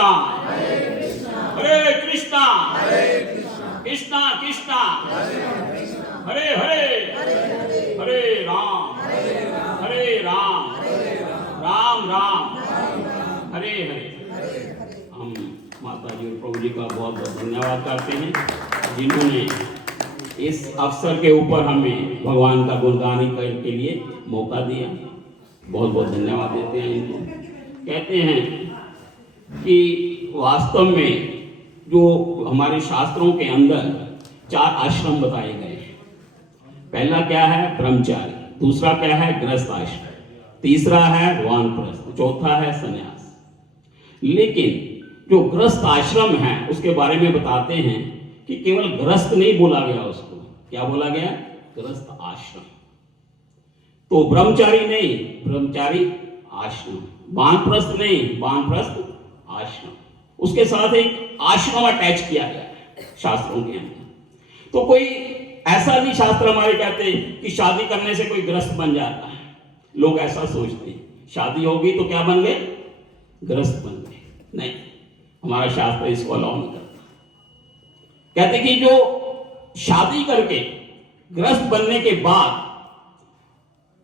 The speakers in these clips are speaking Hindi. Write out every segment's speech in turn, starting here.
कृष्णा हरे कृष्णा कृष्णा कृष्णा हरे हरे हरे राम राम राम हरे हरे। हम माता जी और प्रभु जी का बहुत बहुत धन्यवाद करते हैं जिन्होंने इस अवसर के ऊपर हमें भगवान का गुणगान करने के लिए मौका दिया। बहुत बहुत धन्यवाद देते हैं इनको। कहते हैं कि वास्तव में जो हमारे शास्त्रों के अंदर 4 आश्रम बताए गए हैं। पहला क्या है? ब्रह्मचारी। दूसरा क्या है? गृहस्थ आश्रम। तीसरा है वानप्रस्थ। चौथा है सन्यास। लेकिन जो गृहस्थ आश्रम है उसके बारे में बताते हैं कि केवल गृहस्थ नहीं बोला गया, उसको क्या बोला गया? गृहस्थ आश्रम। तो ब्रह्मचारी नहीं, ब्रह्मचारी आश्रम। वानप्रस्थ नहीं, वानप्रस्थ आश्रम। उसके साथ एक आश्रम अटैच किया गया है शास्त्रों के अंदर। तो कोई ऐसा नहीं शास्त्र हमारे कहते कि शादी करने से कोई गृहस्थ बन जाता है। लोग ऐसा सोचते हैं शादी होगी तो क्या बन गए? गृहस्थ बन गए। नहीं, हमारा शास्त्र इसको अलाउ नहीं करता। कहते कि जो शादी करके गृहस्थ बनने के बाद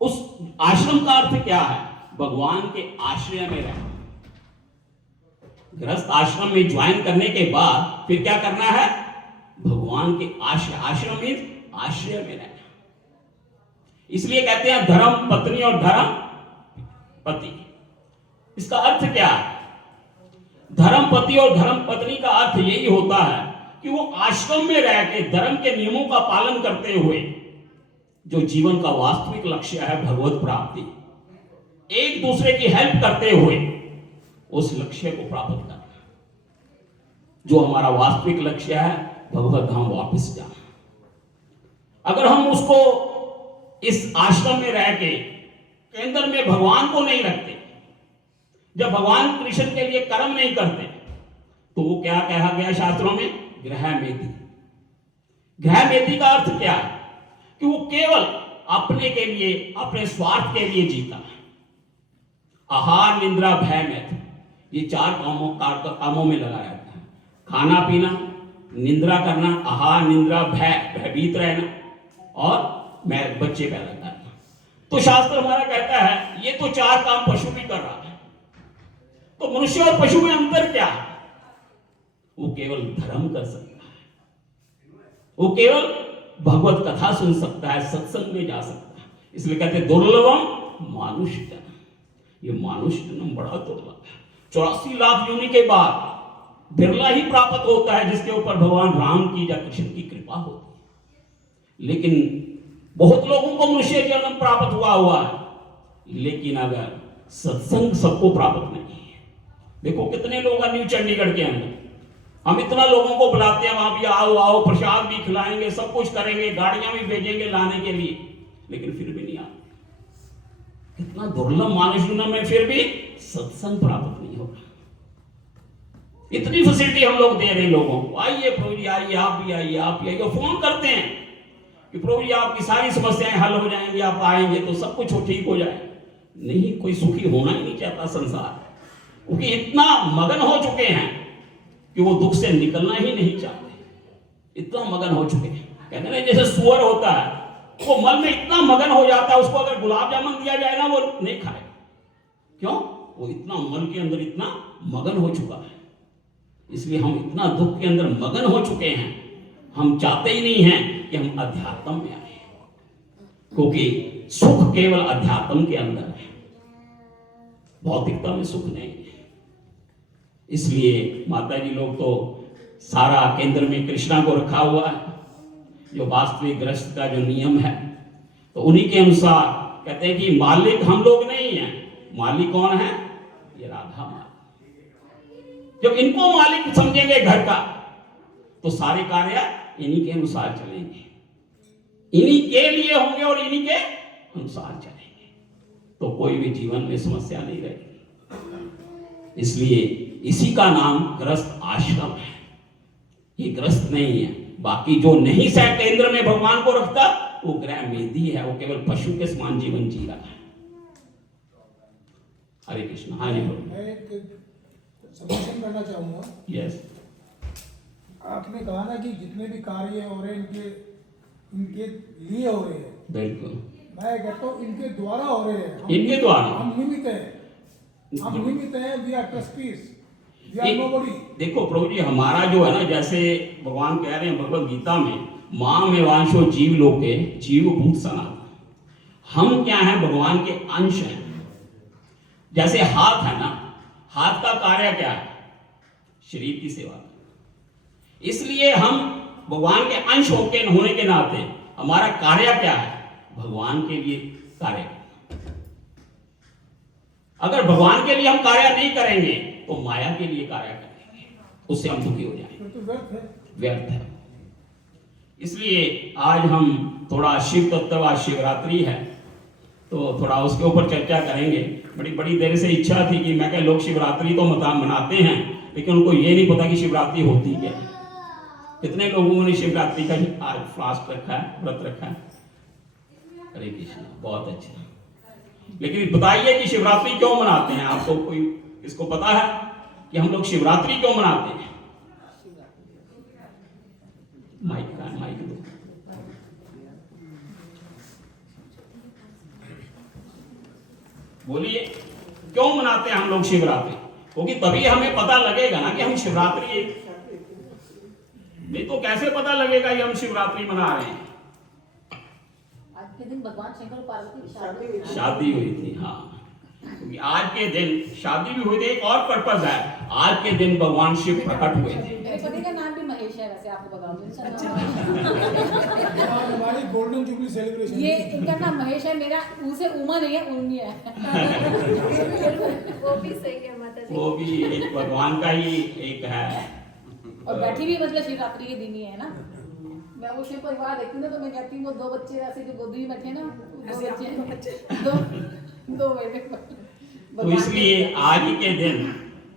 उस आश्रम का अर्थ क्या है? भगवान के आश्रय में रहना। गृहस्थ आश्रम में ज्वाइन करने के बाद फिर क्या करना है? भगवान के आश्रय। आश्रम में आश्रय में रहना। इसलिए कहते हैं धर्म पत्नी और धर्म पति। इसका अर्थ क्या है? धर्म पति और धर्म पत्नी का अर्थ यही होता है कि वो आश्रम में रह के धर्म के नियमों का पालन करते हुए जो जीवन का वास्तविक लक्ष्य है भगवत प्राप्ति, एक दूसरे की हेल्प करते हुए उस लक्ष्य को प्राप्त करना। जो हमारा वास्तविक लक्ष्य है भगवत धाम वापस जाना। अगर हम उसको इस आश्रम में रह के केंद्र में भगवान को नहीं रखते, जब भगवान कृष्ण के लिए कर्म नहीं करते, तो वो क्या कहा गया शास्त्रों में? गृहमेधी। गृहमेधी का अर्थ क्या है? कि वो केवल अपने के लिए, अपने स्वार्थ के लिए जीता है। आहार निद्रा भय मैथुन, ये 4 कामों में लगा रहता है। खाना पीना, निद्रा करना, आहार निद्रा भय, भयभीत रहना और बच्चे पैदा करना। तो शास्त्र हमारा कहता है ये तो 4 काम पशु भी कर रहा है। तो मनुष्य और पशु में अंतर क्या है? वो केवल धर्म कर सकता है, वो केवल भगवत कथा सुन सकता है, सत्संग में जा सकता है। इसलिए कहते हैं दुर्लभम मानुष जन्म। ये मानुष जन्म बड़ा दुर्लभ है। 84 लाख योनि के बाद बिरला ही प्राप्त होता है जिसके ऊपर भगवान राम की या कृष्ण की कृपा होती है। लेकिन बहुत लोगों को मनुष्य जन्म प्राप्त हुआ है, लेकिन अगर सत्संग सबको प्राप्त नहीं है। देखो कितने लोग हैं न्यू चंडीगढ़ के अंदर, हम इतना लोगों को बुलाते हैं, वहां भी आओ आओ, प्रसाद भी खिलाएंगे, सब कुछ करेंगे, गाड़ियां भी भेजेंगे लाने के लिए, लेकिन फिर भी नहीं आते। कितना दुर्लभ मानुष जन्म में फिर भी सत्संग प्राप्त नहीं होगा। इतनी फैसिलिटी हम लोग दे रहे लोगों को, आइए प्रभु जी आइए, आप भी आइए, आप भी आइए। फोन करते हैं कि प्रभु जी आपकी सारी समस्याएं हल हो जाएंगी, आप आएंगे तो सब कुछ ठीक हो जाए। नहीं, कोई सुखी होना ही नहीं चाहता संसार, क्योंकि इतना मगन हो चुके हैं कि वो दुख से निकलना ही नहीं चाहते। इतना मगन हो चुके हैं। कहते हैं जैसे सुअर होता है, वो मल में इतना मगन हो जाता है, उसको अगर गुलाब जामुन दिया जाए ना वो नहीं खाएगा। क्यों? वो इतना मन के अंदर इतना मगन हो चुका है। इसलिए हम इतना दुख के अंदर मगन हो चुके हैं, हम चाहते ही नहीं हैं कि हम अध्यात्म में आए, क्योंकि सुख केवल अध्यात्म के अंदर है, भौतिकता में सुख नहीं है। इसलिए माता जी लोग तो सारा केंद्र में कृष्णा को रखा हुआ है, जो वास्तविक गृहस्थ का जो नियम है, तो उन्हीं के अनुसार कहते हैं कि मालिक हम लोग नहीं है। मालिक कौन है? ये राधा मालिक। जब इनको मालिक समझेंगे घर का, तो सारे कार्य इन्हीं के अनुसार चलेंगे, इन्हीं के लिए होंगे और इन्हीं के अनुसार चलेंगे, तो कोई भी जीवन में समस्या नहीं रहेगी। इसलिए इसी का नाम गृहस्थ आश्रम है। ये गृहस्थ नहीं है। बाकी जो नहीं सह केंद्र में भगवान को रखता वो गृहमेधी है, वो केवल पशु के समान जीवन जी रहा है। हरे कृष्ण। हाँ जी, सबमिशन करना चाहूँगा। यस, आपने कहा ना कि जितने भी कार्य हो रहे हैं इनके लिए हो रहे हैं। बिल्कुल, मैं कहता हूँ इनके द्वारा हो रहे हैं। इनके द्वारा। हम निमित्त हैं, हम निमित्त हैं। We are trustees, we are nobody. देखो प्रभु जी, हमारा जो है ना, जैसे भगवान कह रहे हैं भगवद गीता में, मां में वांशो जीव लोके जीव भूत सनातन। हम क्या हैं? भगवान के अंश हैं। जैसे हाथ है ना, हाथ का कार्य क्या है? शरीर की सेवा। इसलिए हम भगवान के अंश होने के नाते हमारा कार्य क्या है? भगवान के लिए कार्य करना। अगर भगवान के लिए हम कार्य नहीं करेंगे तो माया के लिए कार्य करेंगे, उससे हम दुखी हो जाएंगे, तो व्यर्थ है। इसलिए आज हम थोड़ा शिव तत्व, आज शिवरात्रि है तो थोड़ा उसके ऊपर चर्चा करेंगे। बड़ी देर से इच्छा थी कि मैं क्या, लोग शिवरात्रि तो मनाते हैं लेकिन उनको ये नहीं पता कि शिवरात्रि होती क्या है। कितने लोगों ने शिवरात्रि का आज फास्ट रखा है, व्रत रखा है? हरे कृष्ण, बहुत अच्छा। लेकिन बताइए कि शिवरात्रि क्यों मनाते हैं? आपको कोई इसको पता है कि हम लोग शिवरात्रि क्यों मनाते हैं? माइक दो। बोलिए, क्यों मनाते हैं हम लोग शिवरात्रि? क्योंकि तभी हमें पता लगेगा ना कि हम शिवरात्रि, नहीं तो कैसे पता लगेगा कि हम शिवरात्रि मना रहे हैं? आज के दिन भगवान शंकर और पार्वती की शादी हुई थी। हाँ, क्योंकि आज के दिन शादी भी हुई थी। एक और पर्पस है, आज के दिन भगवान शिव प्रकट हुए थे। मेरे पति का नाम भी महेश है, वैसे आपको बताऊं। हमारी गोल्डन जुबली सेलिब्रेशन, ये इनका नाम महेश है, मेरा उसे उमा नहीं है, उर्मी है। वो भी सही है माता जी। वो भी एक भगवान का ही एक है। और बैठी भी मतलब शिवरात्रि के दिन ही है ना। मैं वो शिव परिवार देखती हूँ ना, तो मैं कहती हूँ वो दो बच्चे ऐसे जो गोदी में बैठे ना, दो बच्चे दो बेटे। तो इसलिए आज ही के दिन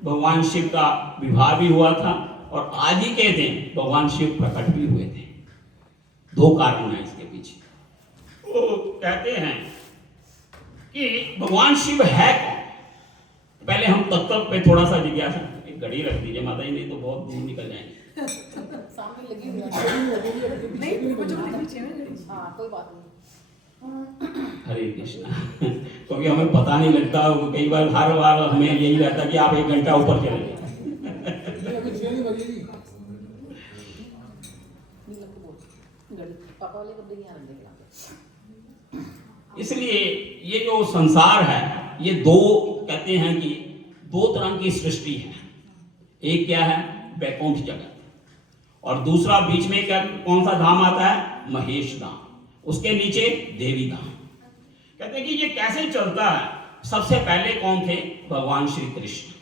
भगवान शिव का विवाह भी हुआ था और आज ही के दिन भगवान शिव प्रकट भी हुए थे। दो कारण है इसके पीछे। वो कहते हैं कि भगवान शिव है कौन? पहले हम तत्व पे थोड़ा सा जिज्ञासा। एक घड़ी रख दीजिए माता जी, नहीं तो बहुत दूर निकल जाएंगे। सामने लगी हुई है। नहीं, कुछ पीछे में। हाँ, कोई बात नहीं। हरे कृष्णा। क्योंकि हमें पता नहीं लगता, कई बार हर बार हमें यही रहता कि आप 1 घंटा ऊपर चले गए। पापा वाले कपड़े यहाँ रख देगा। इसलिए ये जो संसार है, ये दो कहते हैं कि दो तरह की सृष्टि है। एक क्या है? वैकुंठ जगत, और दूसरा बीच में क्या, कौन सा धाम आता है? महेश धाम। उसके नीचे देवी धाम। कहते हैं कि ये कैसे चलता है? सबसे पहले कौन थे? भगवान श्री कृष्ण।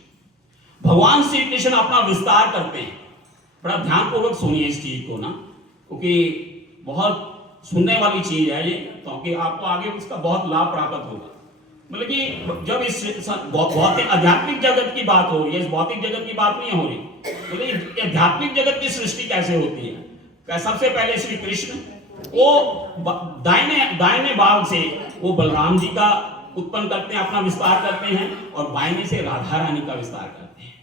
भगवान श्री कृष्ण अपना विस्तार करते हैं। बड़ा ध्यानपूर्वक सुनिए इस चीज को ना, क्योंकि बहुत सुनने वाली चीज है ये, क्योंकि आपको आगे उसका बहुत लाभ प्राप्त होगा। मतलब कि जब इस भौतिक आध्यात्मिक जगत की बात हो रही है, इस भौतिक जगत की बात नहीं हो रही, मतलब आध्यात्मिक जगत की सृष्टि कैसे होती है? सबसे पहले श्री कृष्ण वो दाहिने भाग से वो बलराम जी का उत्पन्न करते हैं, अपना विस्तार करते हैं, और बाइने से राधा रानी का विस्तार करते हैं।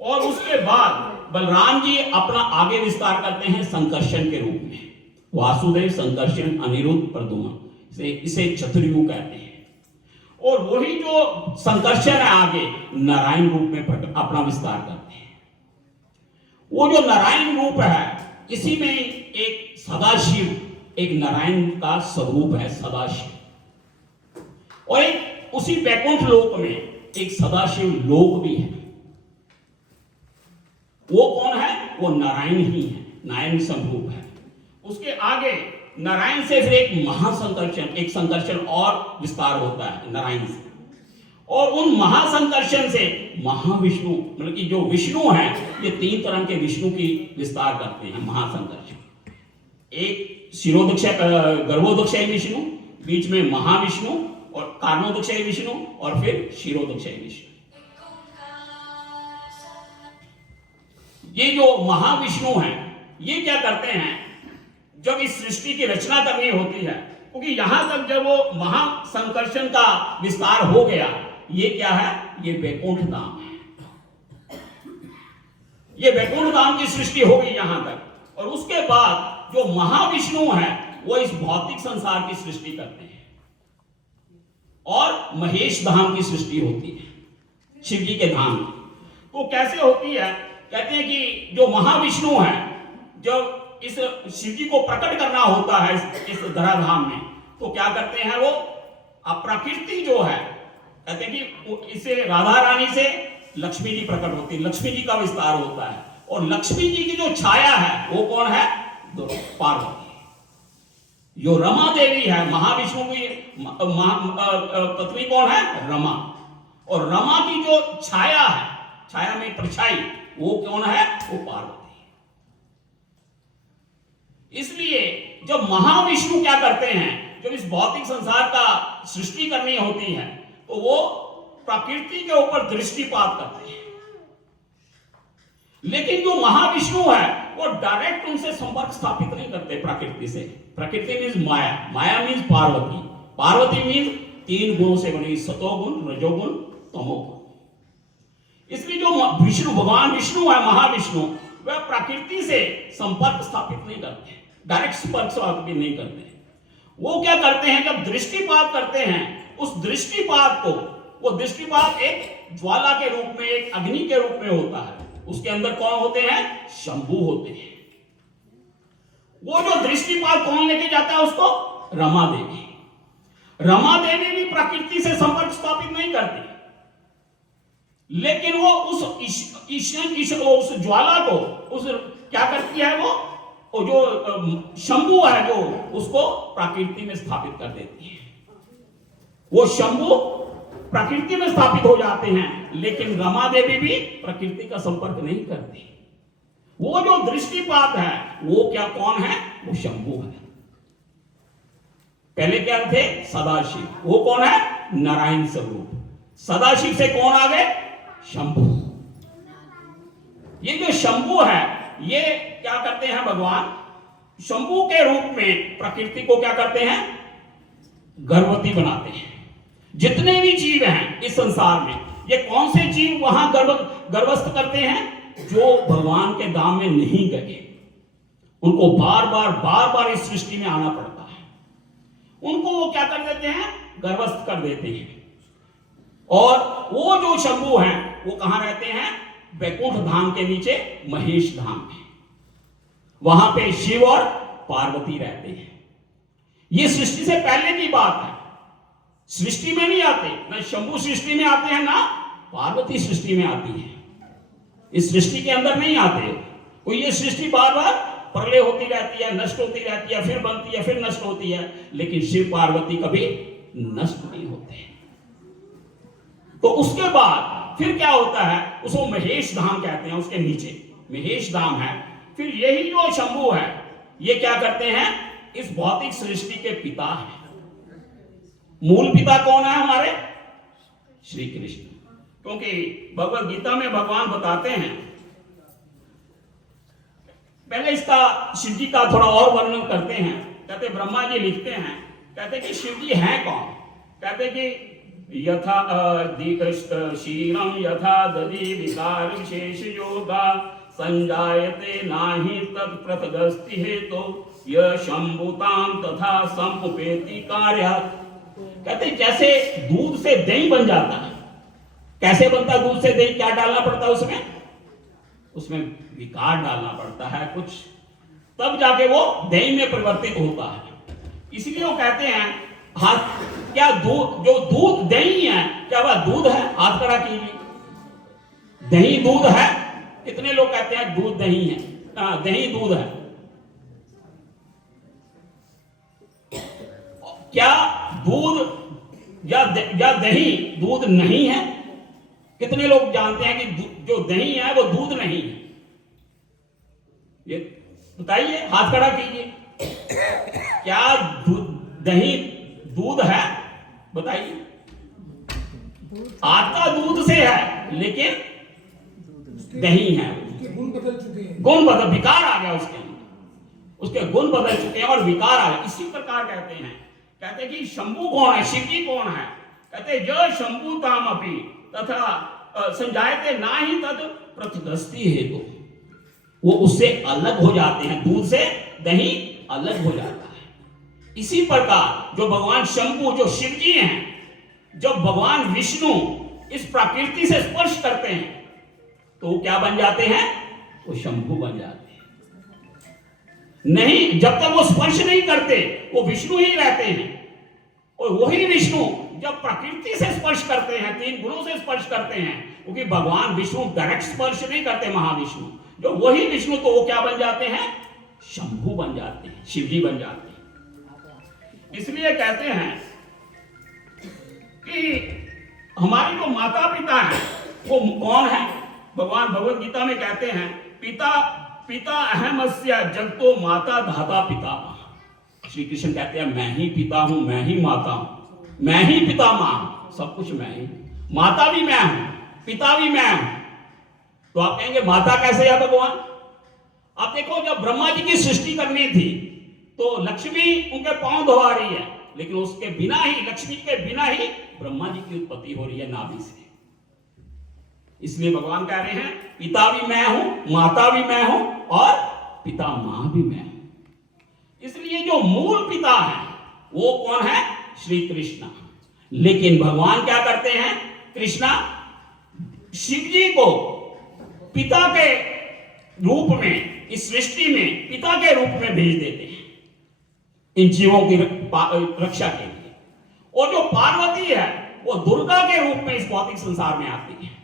और उसके बाद बलराम जी अपना आगे विस्तार करते हैं संकर्षण के रूप में। वासुदेव, संकर्षण, अनिरुद्ध, प्रद्युम्न, इसे चतुर्युग कहते हैं। और वही जो संकर्षण है आगे नारायण रूप में अपना विस्तार करते हैं। वो जो नारायण रूप है, इसी में एक सदाशिव, एक नारायण का स्वरूप है सदाशिव। और एक उसी वैकुंठ लोक में एक सदाशिव लोक भी है। वो कौन है? वो नारायण ही है, नारायण स्वरूप है। उसके आगे नारायण से फिर एक महासंकर्षण, एक संकर्षण और विस्तार होता है नारायण से, और उन महासंकर्षण से महाविष्णु, मतलब कि जो विष्णु है, ये 3 तरह के विष्णु की विस्तार करते हैं महासंकर्षण। एक शिरोदक्षय गर्भोदक्षय विष्णु, बीच में महाविष्णु, और कारणोदक्षय विष्णु, और फिर शिरोदक्षय विष्णु। ये जो महाविष्णु है, ये क्या करते हैं? जब इस सृष्टि की रचना करनी होती है, क्योंकि यहां तक जब वो महासंकर्षण का विस्तार हो गया, ये क्या है? ये वैकुंठ धाम है। ये वैकुंठ धाम की सृष्टि हो गई यहां तक। और उसके बाद जो महाविष्णु है वो इस भौतिक संसार की सृष्टि करते हैं और महेश धाम की सृष्टि होती है शिव जी के धाम में। तो कैसे होती है? कहते हैं कि जो महाविष्णु है, जब इस शिव जी को प्रकट करना होता है इस धराधाम में, तो क्या करते हैं वो प्रकृति जो है, कहते हैं कि इससे राधा रानी से लक्ष्मी जी प्रकट होती है, लक्ष्मी जी का विस्तार होता है। और लक्ष्मी जी की जो छाया है वो कौन है? पार्वती। जो रमा देवी है, महाविष्णु की पत्नी कौन है? रमा। और रमा की जो छाया है, छाया में परछाई, वो कौन है? वो पार्वती। इसलिए जब महाविष्णु क्या करते हैं, जब इस भौतिक संसार का सृष्टि करनी होती है, तो वो प्रकृति के ऊपर दृष्टिपात करते हैं। लेकिन जो महाविष्णु है वो डायरेक्ट उनसे संपर्क स्थापित नहीं करते प्रकृति से। प्रकृति मीन्स माया, माया मीन्स पार्वती, पार्वती मीन्स 3 गुणों से बनी, सतोगुण, रजोगुण, तमोगुण। इसलिए जो विष्णु, भगवान विष्णु है, महाविष्णु, वह प्रकृति से संपर्क स्थापित नहीं करते, डायरेक्ट संपर्क स्थापित नहीं करते। वो क्या करते हैं? जब दृष्टिपात करते हैं, उस दृष्टिपात को, वो दृष्टिपात एक ज्वाला के रूप में, एक अग्नि के रूप में होता है। उसके अंदर कौन होते हैं? शंभु होते हैं। वो जो दृष्टिपात कौन लेके जाता है उसको? रमा देवी। रमा देवी भी प्रकृति से संपर्क स्थापित नहीं करती, लेकिन वो उस ज्वाला को, उस क्या करती है, वो जो शंभु है, जो उसको प्रकृति में स्थापित कर देती है। वो शंभु प्रकृति में स्थापित हो जाते हैं, लेकिन रमा देवी भी प्रकृति का संपर्क नहीं करती। वो जो दृष्टिपात है वो क्या, कौन है? वो शंभु है। पहले क्या थे? सदाशिव। वो कौन है? नारायण स्वरूप। सदाशिव से कौन आ गए? शंभु। ये जो शंभु है, ये क्या करते हैं? भगवान शंभु के रूप में प्रकृति को क्या करते हैं? गर्भवती बनाते हैं। जितने भी जीव हैं इस संसार में, ये कौन से जीव वहां गर्भस्थ करते हैं? जो भगवान के धाम में नहीं गए, उनको बार बार इस सृष्टि में आना पड़ता है। उनको वो क्या कर देते हैं? गर्भस्थ कर देते हैं। और वो जो शंभु हैं वो कहां रहते हैं? वैकुंठ धाम के नीचे महेश धाम में। वहां पे शिव और पार्वती रहते हैं। ये सृष्टि से पहले की बात है। सृष्टि में नहीं आते, ना शंभु सृष्टि में आते हैं, ना पार्वती सृष्टि में आती है। इस सृष्टि के अंदर नहीं आते। तो ये सृष्टि बार बार प्रलय होती रहती है, नष्ट होती रहती है, फिर बनती है, फिर नष्ट होती है, लेकिन शिव पार्वती कभी नष्ट नहीं होते। तो उसके बाद फिर क्या होता है? उसको महेश धाम कहते हैं। उसके नीचे महेश धाम है। फिर यही जो शंभु है, ये क्या करते हैं? इस भौतिक सृष्टि के पिता हैं। मूल पिता कौन है हमारे? श्री कृष्ण। क्योंकि भगवत गीता में भगवान बताते हैं, पहले इसका शिव जी का थोड़ा और वर्णन करते हैं। कहते ब्रह्मा जी लिखते हैं, कहते कि शिव जी हैं कौन? कहते कि यथा क्षीरम यथा दधि विकार विशेष योगा संजायते नाही तत्प्रथगस्ति हेतु यह शंभुताम तथा समुपेति कार्यात्। कहते जैसे दूध से दही बन जाता है। कैसे बनता है दूध से दही? क्या डालना पड़ता है उसमें? उसमें विकार डालना पड़ता है कुछ, तब जाके वो दही में परिवर्तित होता है। इसलिए वो कहते हैं हाथ, क्या दूध, जो दूध दही है, क्या वह दूध है? हाथ खड़ा कीजिए। दही दूध है? कितने लोग कहते हैं दूध दही है? दही दूध है। क्या दूध या दही दूध नहीं है? कितने लोग जानते हैं कि जो दही है वो दूध नहीं है? ये बताइए, हाथ खड़ा कीजिए। क्या दही दूध है? बताइए। आता दूध से है, लेकिन दही है। उसके गुण बदल चुके हैं। गुण बदल, विकार आ गया उसके अंदर, उसके गुण बदल चुके हैं और विकार आ गया। इसी प्रकार कहते हैं, कहते कि शंभु कौन है? शिव जी कौन है? कहते जो शंभु ताम अपि तथा संजायते ना ही तद प्रतिगस्ति हेतु। वो उससे अलग हो जाते हैं, दूध से दही अलग हो जाता है। इसी प्रकार जो भगवान शंभु, जो शिव जी हैं, जब भगवान विष्णु इस प्रकृति से स्पर्श करते हैं तो वो क्या बन जाते हैं? वो शंभु बन जाते हैं। नहीं, जब तक वो स्पर्श नहीं करते वो विष्णु ही रहते हैं। और वही विष्णु जब प्रकृति से स्पर्श करते हैं, 3 गुणों से स्पर्श करते हैं, क्योंकि भगवान विष्णु डायरेक्ट स्पर्श नहीं करते, महाविष्णु, जो वही विष्णु, तो वो क्या बन जाते हैं? शंभु बन जाते हैं, शिवजी बन जाते हैं। इसलिए कहते हैं कि हमारी जो माता पिता है वो कौन है? भगवान भगवत गीता में कहते हैं, पिता पिता अहमस्य जगतो माता धाता पिता। श्री कृष्ण कहते हैं मैं ही पिता हूं, मैं ही माता हूं, मैं ही पिता मां, सब कुछ मैं ही, माता भी मैं हूं, पिता भी मैं हूं। तो आप कहेंगे माता कैसे है भगवान? आप देखो, जब ब्रह्मा जी की सृष्टि करनी थी तो लक्ष्मी उनके पांव धोवा रही है, लेकिन उसके बिना ही, लक्ष्मी के बिना ही ब्रह्मा जी की उत्पत्ति हो रही है नाभि से। इसलिए भगवान कह रहे हैं पिता भी मैं हूं, माता भी मैं हूं और पिता मां भी मैं हूं। इसलिए जो मूल पिता है वो कौन है? श्री कृष्ण। लेकिन भगवान क्या करते हैं? कृष्णा शिव जी को पिता के रूप में, इस सृष्टि में पिता के रूप में भेज देते हैं इन जीवों की रक्षा के लिए। और जो पार्वती है वो दुर्गा के रूप में इस भौतिक संसार में आती है।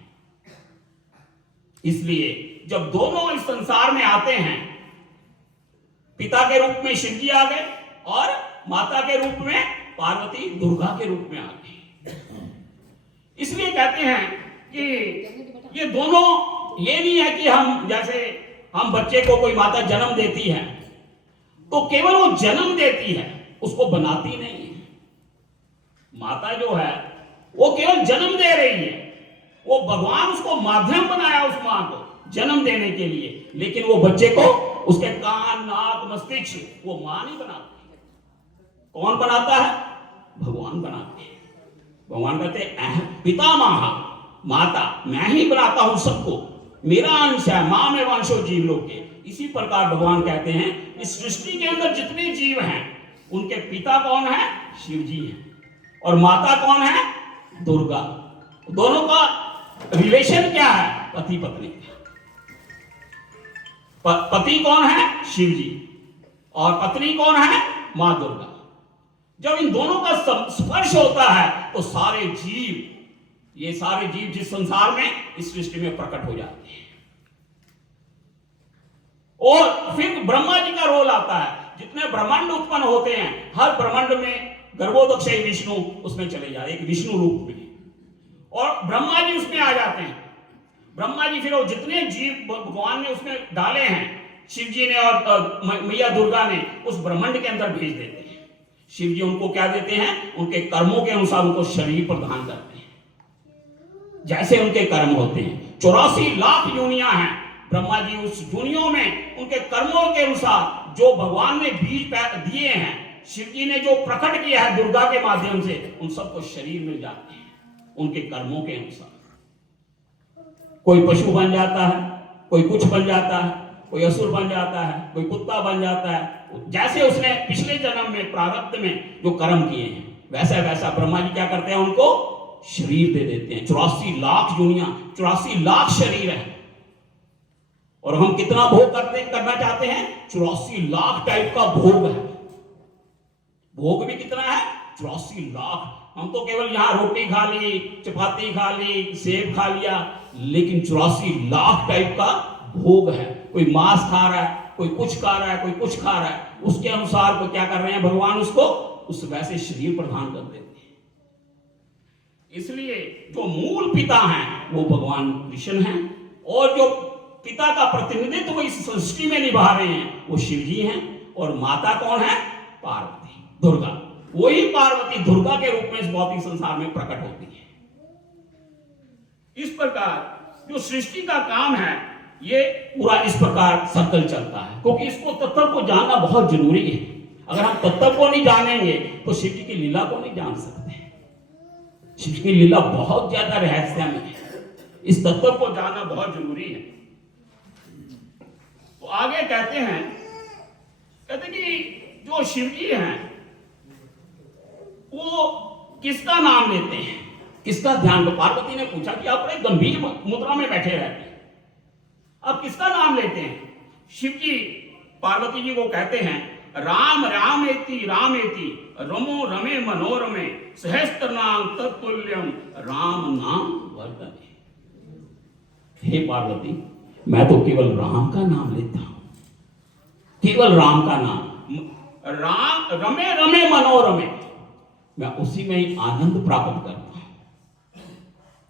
इसलिए जब दोनों इस संसार में आते हैं, पिता के रूप में शिव जी आ गए और माता के रूप में पार्वती दुर्गा के रूप में आ गई। इसलिए कहते हैं कि ये दोनों, ये नहीं है कि हम, जैसे हम बच्चे को कोई माता जन्म देती है तो केवल वो जन्म देती है, उसको बनाती नहीं है। माता जो है वो केवल जन्म दे रही है, वो भगवान उसको माध्यम बनाया उस मां को जन्म देने के लिए, लेकिन वो बच्चे को, उसके कान, नाक, मस्तिष्क वो मां नहीं बनाती है। कौन बनाता है? भगवान बनाते हैं। भगवान कहते हैं पिता माहा, माता मैं ही बनाता हूं सबको, मेरा अंश है, मां में वंशो जीव लोग के। इसी प्रकार भगवान कहते हैं इस सृष्टि के अंदर जितने जीव हैं उनके पिता कौन है? शिव जी हैं। और माता कौन है? दुर्गा। दोनों का रिलेशन क्या है? पति पत्नी। पति कौन है? शिव जी। और पत्नी कौन है? मां दुर्गा। जब इन दोनों का स्पर्श होता है तो सारे जीव, ये सारे जीव जिस संसार में, इस सृष्टि में प्रकट हो जाते हैं। और फिर ब्रह्मा जी का रोल आता है। जितने ब्रह्मांड उत्पन्न होते हैं, हर ब्रह्मांड में गर्भोदक्षय विष्णु उसमें चले जाते हैं, एक विष्णु रूप में, और ब्रह्मा जी उसमें आ जाते हैं। ब्रह्मा जी फिर वो जितने जीव भगवान ने उसमें डाले हैं, शिव जी ने और मैया दुर्गा ने उस ब्रह्मांड के अंदर भेज देते हैं। शिव जी उनको क्या देते हैं? उनके कर्मों के अनुसार उनको शरीर प्रदान करते हैं, जैसे उनके कर्म होते हैं। 84 लाख योनियां हैं। ब्रह्मा जी उस योनियों में उनके कर्मों के अनुसार जो भगवान ने बीज दिए हैं, शिव जी ने जो प्रकट किया है दुर्गा के माध्यम से, उन सबको शरीर मिल जाते हैं उनके कर्मों के अनुसार। कोई पशु बन जाता है, कोई कुछ बन जाता है, कोई असुर बन जाता है, कोई कुत्ता बन जाता है, जैसे उसने पिछले जन्म में प्रारब्ध में जो कर्म किए हैं वैसा वैसा ब्रह्मा जी क्या करते हैं? उनको शरीर दे देते हैं। 84 लाख योनियां, 84 लाख शरीर है। और हम कितना भोग करना चाहते हैं? 84 लाख टाइप का भोग है। भोग भी कितना है? 84 लाख। हम तो केवल यहां रोटी खा ली, चपाती खा ली, सेब खा लिया, लेकिन 84 लाख टाइप का भोग है। कोई मांस खा रहा है, कोई कुछ खा रहा है, कोई कुछ खा रहा है, उसके अनुसार को क्या कर रहे हैं भगवान? उसको उस वैसे शरीर प्रदान कर देते हैं। इसलिए जो मूल पिता हैं वो भगवान कृष्ण हैं, और जो पिता का प्रतिनिधित्व इस सृष्टि में निभा रहे हैं वो शिव जी हैं। और माता कौन है? पार्वती, दुर्गा। वही पार्वती दुर्गा के रूप में इस भौतिक संसार में प्रकट होती है। इस प्रकार जो सृष्टि का काम है ये पूरा इस प्रकार सर्कल चलता है, क्योंकि इसको तत्व को जानना बहुत जरूरी है। अगर हम तत्व को नहीं जानेंगे तो शिव जी की लीला को नहीं जान सकते। शिव जी की लीला बहुत ज्यादा रहस्यमय है, इस तत्व को जानना बहुत जरूरी है। तो आगे कहते कि जो शिव जी हैं वो किसका नाम लेते हैं, किसका ध्यान। तो पार्वती ने पूछा कि आप बड़े गंभीर मुद्रा में बैठे रहते हैं, आप किसका नाम लेते हैं। शिव जी पार्वती जी को कहते हैं राम रामेति रामेति रमो रमे मनोरमे सहस्त्र नाम तत्तुल्यम राम नाम वर्तते। हे पार्वती, मैं तो केवल राम का नाम लेता हूं, केवल राम का नाम। राम रमे रमे मनोरमे, मैं उसी में ही आनंद प्राप्त करता हूं,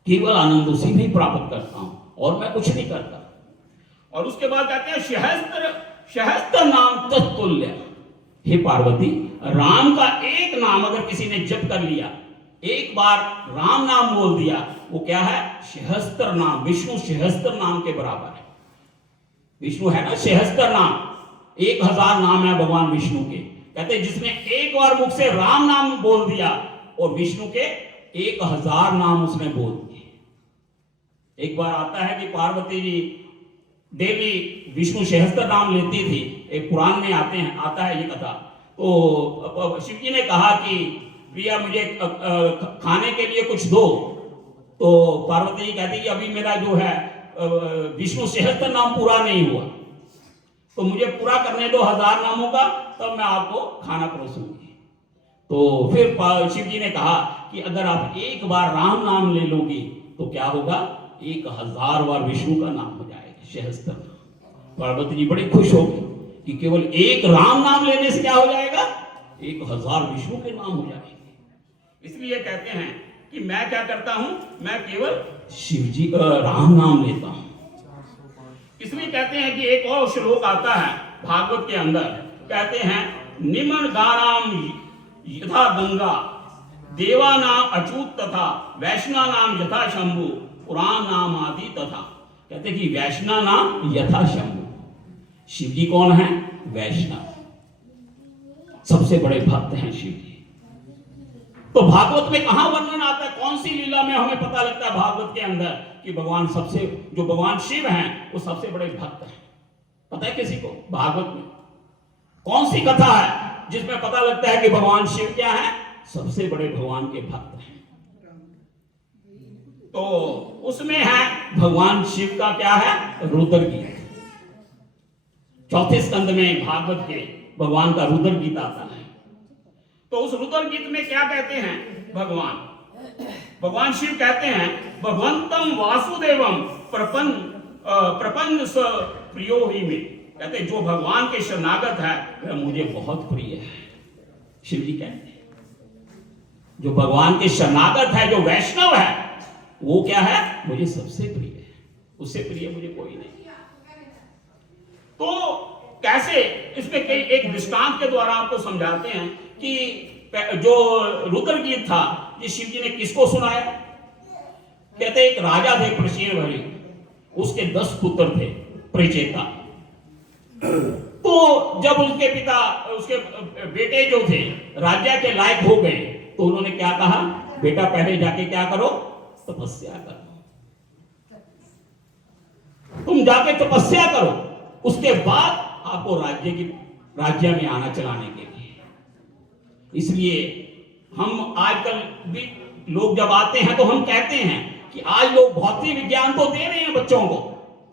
केवल आनंद उसी में ही प्राप्त करता हूं और मैं कुछ नहीं करता। और उसके बाद कहते हैं सहस्त्र नाम तत्तुल्य। हे पार्वती, राम का एक नाम अगर किसी ने जप कर लिया, एक बार राम नाम बोल दिया, वो क्या है, सहस्त्र नाम, विष्णु सहस्त्र नाम के बराबर है। विष्णु है ना सहस्त्र नाम, 1000 नाम है भगवान विष्णु के। कहते जिसने एक बार मुख से राम नाम बोल दिया और विष्णु के 1000 नाम उसने बोल दिए। एक बार आता है कि पार्वती जी देवी विष्णु सहस्त्र नाम लेती थी, एक पुराण में आता है ये कथा। तो शिव जी ने कहा कि प्रिया मुझे खाने के लिए कुछ दो। तो पार्वती जी कहती कि अभी मेरा जो है विष्णु सहस्त्र नाम पूरा नहीं हुआ, तो मुझे पूरा करने दो 1000 नामों का, तब मैं आपको खाना परोसूंगी। तो फिर शिव जी ने कहा कि अगर आप एक बार राम नाम ले लोगी तो क्या होगा, 1000 बार विष्णु का नाम हो जाएगा सहस्त्र। पार्वती जी बड़ी खुश होगी कि केवल एक राम नाम लेने से क्या हो जाएगा, 1000 विष्णु के नाम हो जाएंगे। इसलिए कहते हैं कि मैं क्या करता हूं, मैं केवल शिव जी का राम नाम लेता हूं। इसलिए कहते हैं कि एक और श्लोक आता है भागवत के अंदर, कहते हैं निमन गाराम यथा गंगा देवा नाम अच्युत तथा वैष्णव नाम यथा शंभु पुराण नाम आदि तथा। कहते कि वैष्णव नाम यथा शंभु। शिव जी कौन है, वैष्णव, सबसे बड़े भक्त हैं शिव जी। तो भागवत में कहां वर्णन आता है, कौन सी लीला में हमें पता लगता है भागवत के अंदर कि भगवान शिव हैं वो सबसे बड़े भक्त हैं। पता है किसी को भागवत में कौन सी कथा है जिसमें पता लगता है कि भगवान शिव क्या है, सबसे बड़े भगवान के भक्त हैं। तो उसमें है भगवान शिव का क्या है, रुद्र गीत। चौथे स्कंद में भागवत के भगवान का रुद्र गीत आता है। तो उस रुद्र गीत में क्या कहते हैं, भगवान शिव कहते हैं भगवंतम वासुदेवम प्रपन्न स प्रियो ही में। कहते जो भगवान के शरणागत है वह मुझे बहुत प्रिय है। शिव जी कहते हैं जो भगवान के शरणागत है, जो वैष्णव है, वो क्या है, मुझे सबसे प्रिय है, उससे प्रिय मुझे कोई नहीं। तो कैसे, इसमें एक दृष्टांत के द्वारा आपको समझाते हैं कि जो रुद्र गीत था ये शिव जी ने किसको सुनाया। कहते एक राजा थे प्रशीन भरी, उसके 10 पुत्र थे प्रचेता। तो जब उसके बेटे जो थे राज्य के लायक हो गए, तो उन्होंने क्या कहा, बेटा पहले जाके क्या करो, तपस्या करो, तुम जाके तपस्या करो, उसके बाद आपको राज्य में आना चलाने के लिए। इसलिए हम आजकल भी लोग जब आते हैं तो हम कहते हैं कि आज लोग भौतिक विज्ञान तो दे रहे हैं बच्चों को,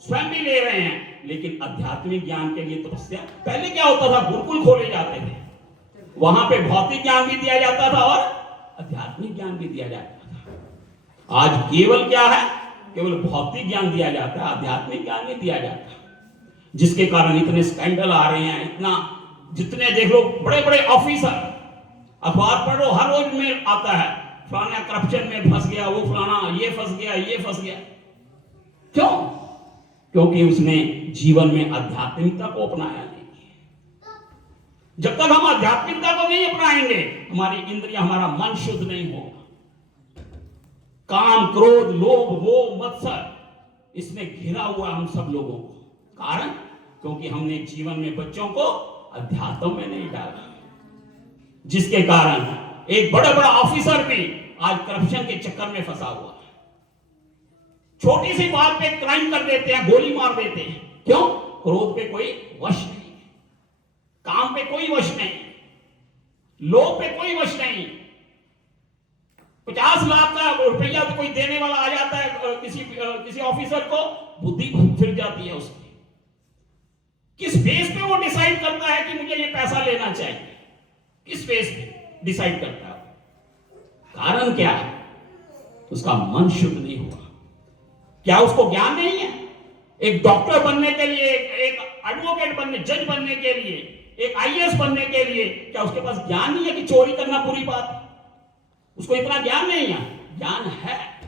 स्वयं भी ले रहे हैं, लेकिन आध्यात्मिक ज्ञान के लिए तपस्या। पहले क्या होता था, गुरुकुल खोले जाते थे, वहां पे भौतिक ज्ञान भी दिया जाता था और आध्यात्मिक ज्ञान भी दिया जाता था। आज केवल क्या है, केवल भौतिक ज्ञान दिया जाता है, आध्यात्मिक ज्ञान नहीं दिया जाता, जिसके कारण इतने स्कैंडल आ रहे हैं। इतना जितने देख लो बड़े बड़े ऑफिसर, अखबार पढ़ो हर रोज में आता है फलाना करप्शन में फंस गया, वो फलाना ये फंस गया, ये फंस गया। क्यों? क्योंकि उसने जीवन में आध्यात्मिकता को अपनाया नहीं। जब तक हम आध्यात्मिकता को नहीं अपनाएंगे, हमारी इंद्रियां, हमारा मन शुद्ध नहीं होगा। काम, क्रोध, लोभ, मोह, मत्सर, इसने घेरा हुआ हम सब लोगों को। कारण क्योंकि हमने जीवन में बच्चों को अध्यात्म में नहीं डाला, जिसके कारण एक बड़ा बड़ा ऑफिसर भी आज करप्शन के चक्कर में फंसा हुआ है। छोटी सी बात पे क्राइम कर देते हैं, गोली मार देते हैं। क्यों? क्रोध पे कोई वश नहीं है, काम पे कोई वश नहीं, लोभ पे कोई वश नहीं। 50 लाख का रुपया तो कोई देने वाला आ जाता है किसी ऑफिसर को, बुद्धि फिर जाती है उसकी। किस बेस पे वो डिसाइड करता है कि मुझे ये पैसा लेना चाहिए? किस बेस पे डिसाइड करता है? कारण क्या है? उसका मन शुद्ध नहीं हुआ। क्या उसको ज्ञान नहीं है? एक डॉक्टर बनने के लिए, एक एडवोकेट बनने, जज बनने के लिए, एक आईएएस बनने के लिए क्या उसके पास ज्ञान नहीं है कि चोरी करना बुरी बात है? उसको इतना ज्ञान नहीं है? ज्ञान है।